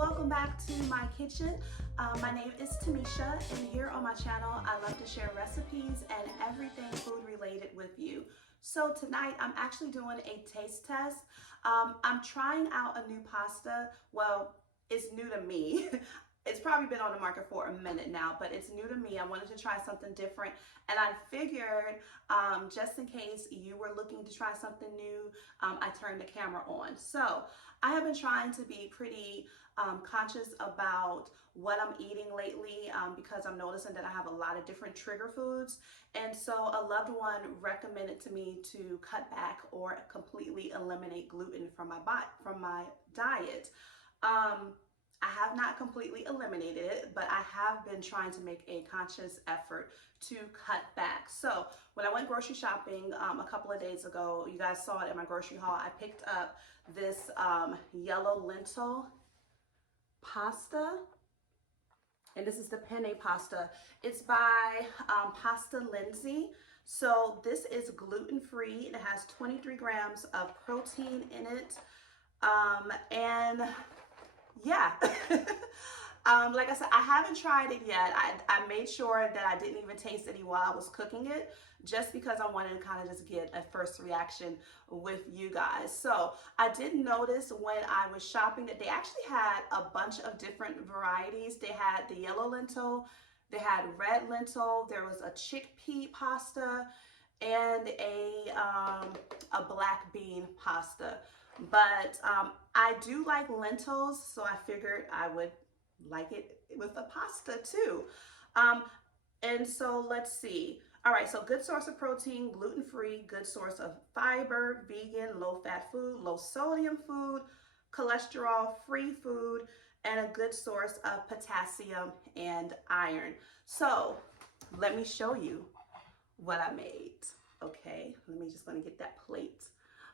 welcome back to my kitchen. My name is Tamisha, and here on my channel I love to share recipes and everything food related with you. So tonight I'm actually doing a taste test. I'm trying out a new pasta. Well, it's new to me. It's probably been on the market for a minute now, but it's new to me. I wanted to try something different, and I figured just in case you were looking to try something new, I turned the camera on. So I have been trying to be pretty conscious about what I'm eating lately because I'm noticing that I have a lot of different trigger foods, and so a loved one recommended to me to cut back or completely eliminate gluten from my diet. I have not completely eliminated it, but I have been trying to make a conscious effort to cut back. So when I went grocery shopping a couple of days ago, you guys saw it in my grocery haul, I picked up this yellow lentil pasta. And this is the penne pasta. It's by Pasta Lensi. So this is gluten-free. It has 23 grams of protein in it. And yeah, like I said, I haven't tried it yet. I made sure that I didn't even taste any while I was cooking it, just because I wanted to kind of just get a first reaction with you guys. So I did notice when I was shopping that they actually had a bunch of different varieties. They had the yellow lentil, they had red lentil, there was a chickpea pasta, and a black bean pasta. But I do like lentils, so I figured I would like it with a pasta too. And so let's see. All right, so good source of protein, gluten-free, good source of fiber, vegan, low-fat food, low-sodium food, cholesterol-free food, and a good source of potassium and iron. So let me show you what I made. Okay, just gonna get that plate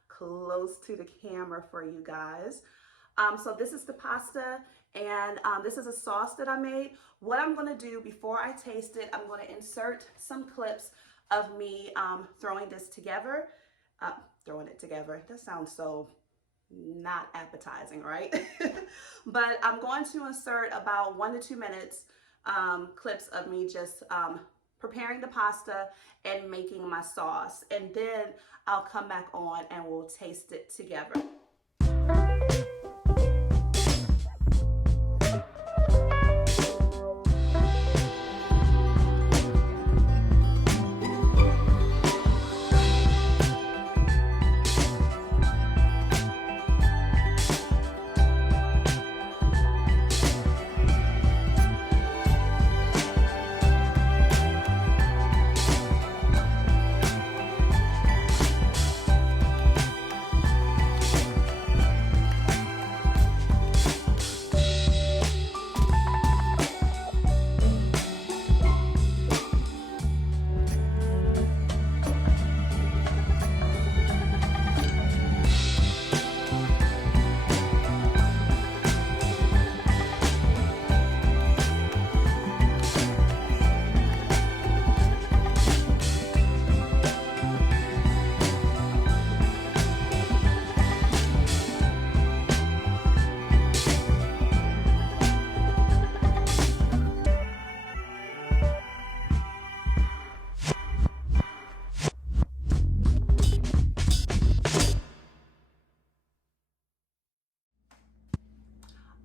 close to the camera for you guys. So this is the pasta, and this is a sauce that I made. What I'm gonna do before I taste it, I'm gonna insert some clips of me throwing it together. That sounds so not appetizing, right? But I'm going to insert about 1 to 2 minutes clips of me just preparing the pasta and making my sauce, and then I'll come back on and we'll taste it together.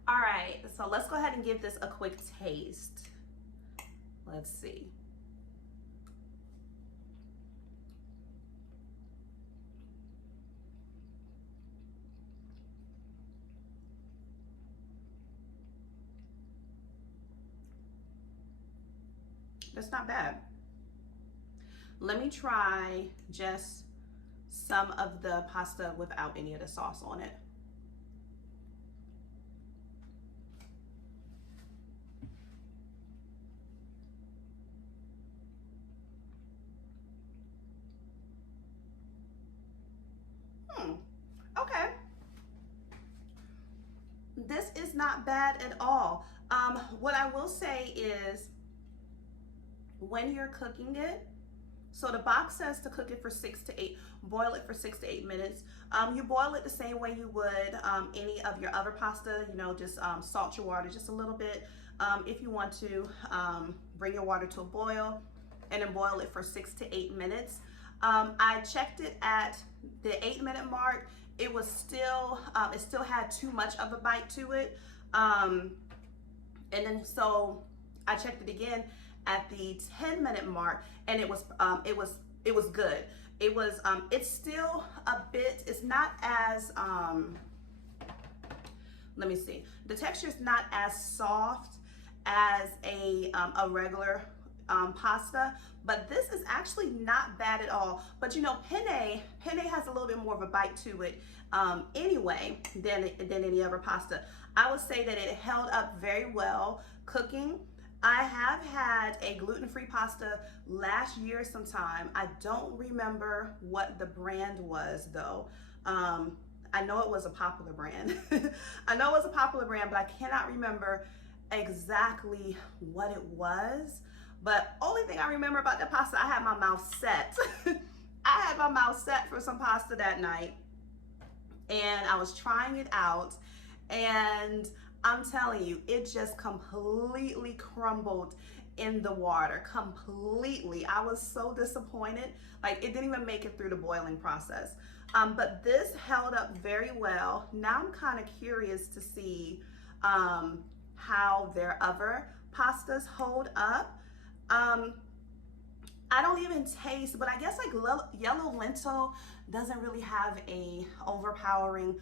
All right, so let's go ahead and give this a quick taste. Let's see. That's not bad. Let me try just some of the pasta without any of the sauce on it. Okay. This is not bad at all. What I will say is when you're cooking it, So the box says to cook it for 6 to 8, boil it for 6 to 8 minutes. You boil it the same way you would any of your other pasta, you know, just salt your water just a little bit. If you want to bring your water to a boil and then boil it for 6 to 8 minutes. I checked it at the 8-minute mark. It was still, it still had too much of a bite to it. And then so I checked it again at the 10-minute mark, and it was good. It was it's still a bit, it's not as let me see, the texture is not as soft as a regular pasta, but this is actually not bad at all. But you know, penne has a little bit more of a bite to it anyway than any other pasta. I would say that it held up very well cooking. I have had a gluten-free pasta last year sometime. I don't remember what the brand was though. I know it was a popular brand. I know it was a popular brand, but I cannot remember exactly what it was. But only thing I remember about that pasta, I had my mouth set. I had my mouth set for some pasta that night, and I was trying it out, and I'm telling you, it just completely crumbled in the water, completely. I was so disappointed. Like, it didn't even make it through the boiling process. But this held up very well. Now I'm kind of curious to see how their other pastas hold up. I don't even taste, but I guess like yellow lentil doesn't really have a overpowering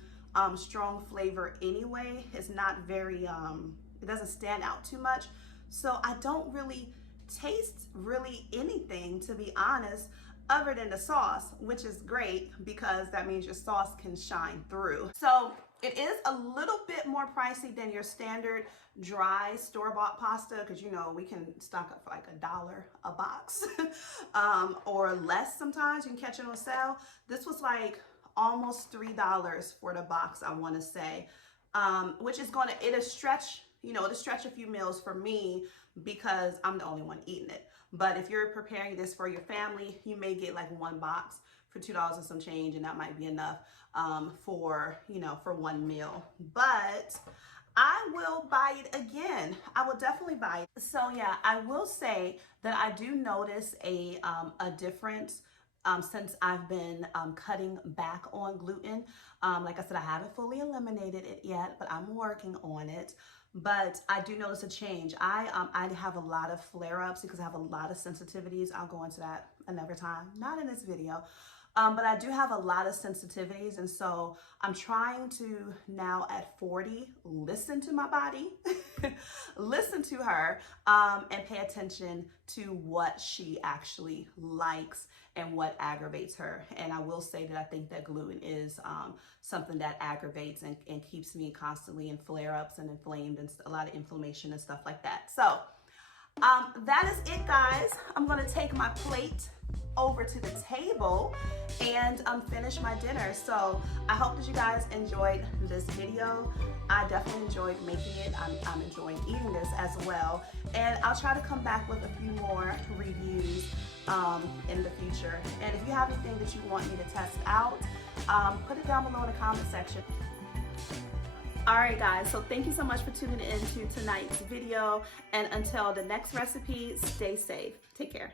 strong flavor anyway. It's not very, it doesn't stand out too much. So I don't really taste really anything, to be honest, other than the sauce, which is great because that means your sauce can shine through. So it is a little bit more pricey than your standard dry store-bought pasta, because you know we can stock up for like $1 a box or less sometimes. You can catch it on sale. This was like almost $3 for the box, I want to say, which is gonna, it'll stretch, you know, it'll stretch a few meals for me because I'm the only one eating it. But if you're preparing this for your family, you may get like one box for $2 and some change, and that might be enough for, you know, for one meal. But I will buy it again. I will definitely buy it. So yeah, I will say that I do notice a difference since I've been cutting back on gluten. Like I said, I haven't fully eliminated it yet, but I'm working on it. But I do notice a change. I have a lot of flare-ups because I have a lot of sensitivities. I'll go into that another time, not in this video. But I do have a lot of sensitivities, and so I'm trying to now at 40 listen to my body, listen to her, and pay attention to what she actually likes and what aggravates her. And I will say that I think that gluten is something that aggravates and keeps me constantly in flare-ups and inflamed, and a lot of inflammation and stuff like that. So that is it, guys. I'm gonna take my plate over to the table and finish my dinner. So I hope that you guys enjoyed this video. I definitely enjoyed making it. I'm enjoying eating this as well, and I'll try to come back with a few more reviews in the future. And if you have anything that you want me to test out, put it down below in the comment section. All right, guys, so thank you so much for tuning in to tonight's video, and until the next recipe, stay safe. Take care.